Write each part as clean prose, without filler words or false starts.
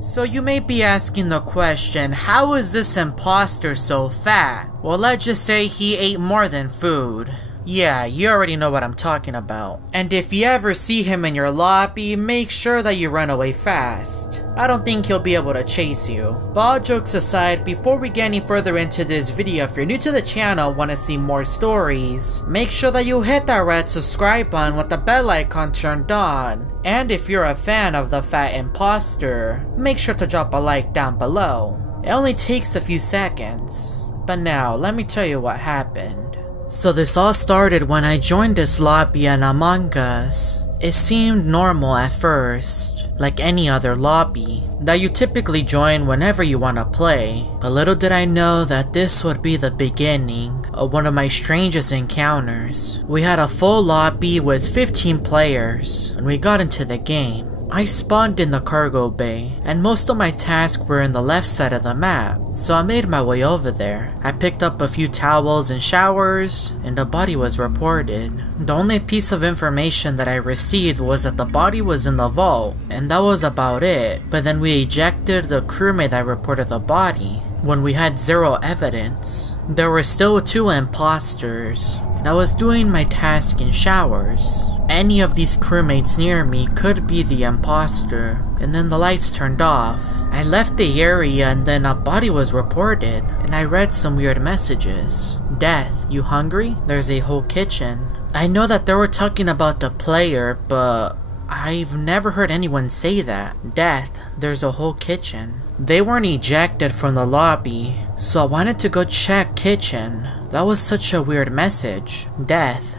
So you may be asking the question, how is this imposter so fat? Well, let's just say he ate more than food. Yeah, you already know what I'm talking about. And if you ever see him in your lobby, make sure that you run away fast. I don't think he'll be able to chase you. But all jokes aside, before we get any further into this video, if you're new to the channel, want to see more stories, make sure that you hit that red subscribe button with the bell icon turned on. And if you're a fan of the fat imposter, make sure to drop a like down below. It only takes a few seconds. But now, let me tell you what happened. So this all started when I joined this lobby in Among Us. It seemed normal at first, like any other lobby, that you typically join whenever you want to play. But little did I know that this would be the beginning of one of my strangest encounters. We had a full lobby with 15 players, and we got into the game. I spawned in the cargo bay, and most of my tasks were in the left side of the map, so I made my way over there. I picked up a few towels and showers, and the body was reported. The only piece of information that I received was that the body was in the vault, and that was about it. But then we ejected the crewmate that reported the body, when we had zero evidence. There were still 2 imposters, and I was doing my task in showers. Any of these crewmates near me could be the imposter, and then the lights turned off. I left the area and then a body was reported, and I read some weird messages. Death, you hungry? There's a whole kitchen. I know that they were talking about the player, but I've never heard anyone say that. Death, there's a whole kitchen. They weren't ejected from the lobby, so I wanted to go check kitchen. That was such a weird message. Death,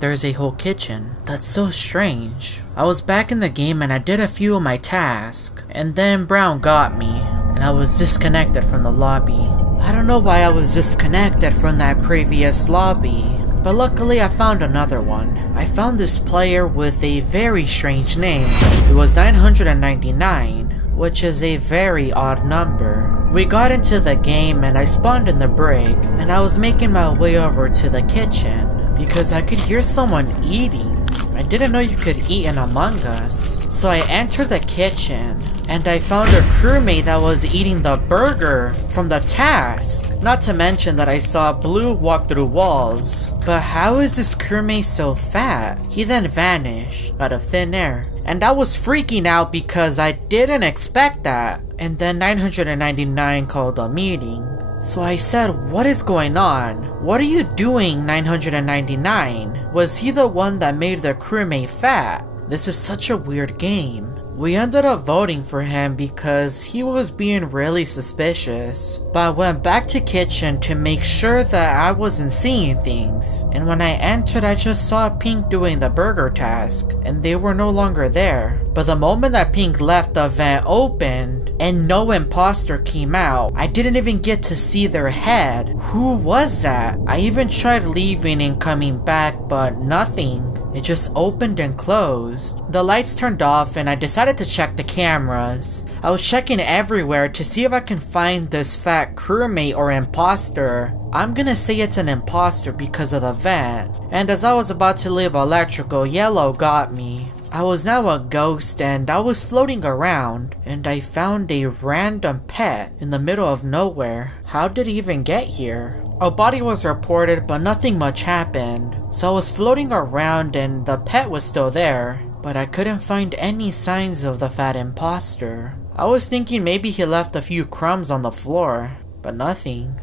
there's a whole kitchen. That's so strange. I was back in the game and I did a few of my tasks, and then Brown got me, and I was disconnected from the lobby. I don't know why I was disconnected from that previous lobby, but luckily I found another one. I found this player with a very strange name. It was 999, which is a very odd number. We got into the game and I spawned in the brig, and I was making my way over to the kitchen because I could hear someone eating. I didn't know you could eat in Among Us. So I entered the kitchen, and I found a crewmate that was eating the burger from the task. Not to mention that I saw Blue walk through walls. But how is this crewmate so fat? He then vanished out of thin air, and I was freaking out because I didn't expect that. And then 999 called a meeting. So I said, what is going on? What are you doing, 999? Was he the one that made the crewmate fat? This is such a weird game. We ended up voting for him because he was being really suspicious. But I went back to kitchen to make sure that I wasn't seeing things. And when I entered, I just saw Pink doing the burger task, and they were no longer there. But the moment that Pink left, the vent opened, and no imposter came out. I didn't even get to see their head. Who was that? I even tried leaving and coming back, but nothing. It just opened and closed. The lights turned off and I decided to check the cameras. I was checking everywhere to see if I can find this fat crewmate or imposter. I'm gonna say it's an imposter because of the vent. And as I was about to leave electrical, Yellow got me. I was now a ghost and I was floating around, and I found a random pet in the middle of nowhere. How did he even get here? A body was reported, but nothing much happened. So I was floating around and the pet was still there, but I couldn't find any signs of the fat imposter. I was thinking maybe he left a few crumbs on the floor, but nothing.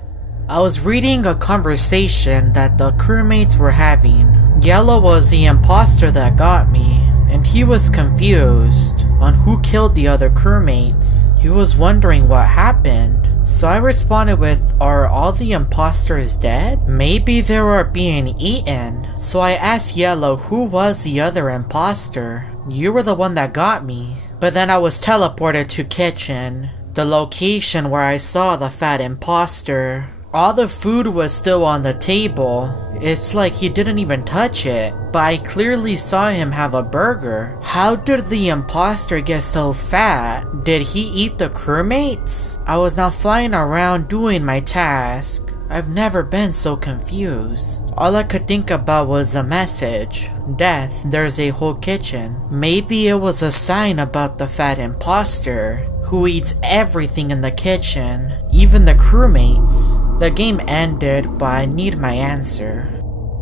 I was reading a conversation that the crewmates were having. Yellow was the imposter that got me, and he was confused on who killed the other crewmates. He was wondering what happened. So I responded with, are all the imposters dead? Maybe they were being eaten. So I asked Yellow who was the other imposter. You were the one that got me. But then I was teleported to kitchen, the location where I saw the fat imposter. All the food was still on the table. It's like he didn't even touch it, but I clearly saw him have a burger. How did the imposter get so fat? Did he eat the crewmates? I was now flying around doing my task. I've never been so confused. All I could think about was a message. Death, there's a whole kitchen. Maybe it was a sign about the fat imposter. who eats everything in the kitchen, even the crewmates. The game ended, but I need my answer.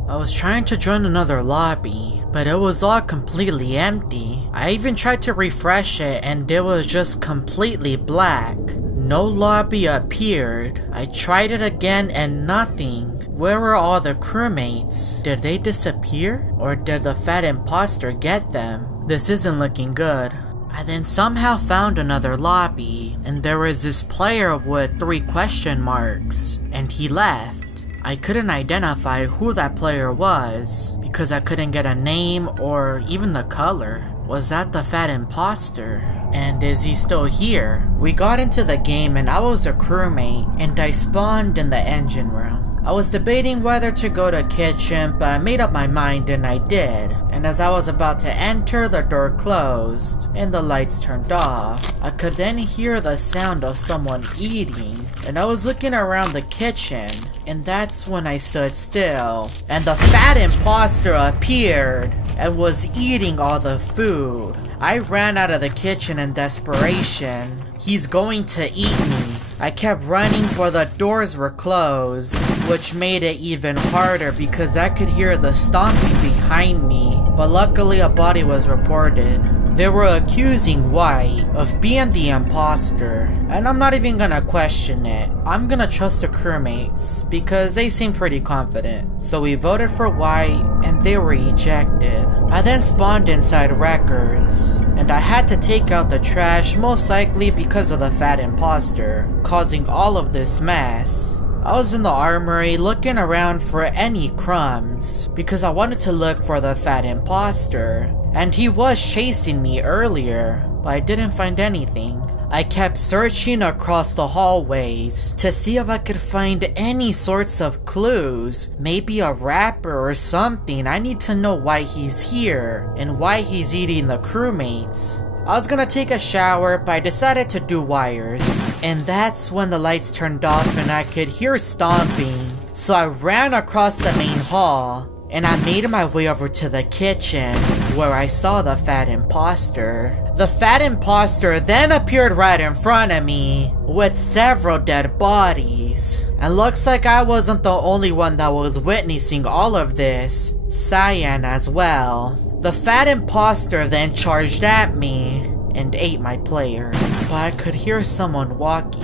I was trying to join another lobby, but it was all completely empty. I even tried to refresh it and it was just completely black. No lobby appeared. I tried it again and nothing. Where were all the crewmates? Did they disappear? Or did the fat imposter get them? This isn't looking good. I then somehow found another lobby, and there was this player with 3 question marks, and he left. I couldn't identify who that player was, because I couldn't get a name or even the color. Was that the fat imposter? And is he still here? We got into the game and I was a crewmate, and I spawned in the engine room. I was debating whether to go to kitchen, but I made up my mind and I did. And as I was about to enter, the door closed and the lights turned off. I could then hear the sound of someone eating, and I was looking around the kitchen, and that's when I stood still, and the fat imposter appeared and was eating all the food. I ran out of the kitchen in desperation. He's going to eat me. I kept running, but the doors were closed, which made it even harder because I could hear the stomping behind me, but luckily a body was reported. They were accusing White of being the imposter, and I'm not even gonna question it. I'm gonna trust the crewmates because they seem pretty confident. So we voted for White and they were ejected. I then spawned inside records, and I had to take out the trash, most likely because of the fat imposter, causing all of this mess. I was in the armory looking around for any crumbs because I wanted to look for the fat imposter, and he was chasing me earlier, but I didn't find anything. I kept searching across the hallways to see if I could find any sorts of clues, maybe a wrapper or something. I need to know why he's here and why he's eating the crewmates. I was gonna take a shower, but I decided to do wires. And that's when the lights turned off and I could hear stomping. So I ran across the main hall, and I made my way over to the kitchen, where I saw the fat imposter. The fat imposter then appeared right in front of me, with several dead bodies. And looks like I wasn't the only one that was witnessing all of this. Cyan as well. The fat imposter then charged at me and ate my player. But I could hear someone walking,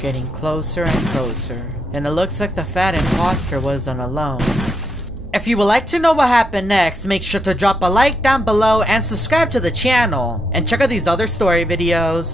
getting closer and closer. And it looks like the fat imposter wasn't alone. If you would like to know what happened next, make sure to drop a like down below and subscribe to the channel. And check out these other story videos.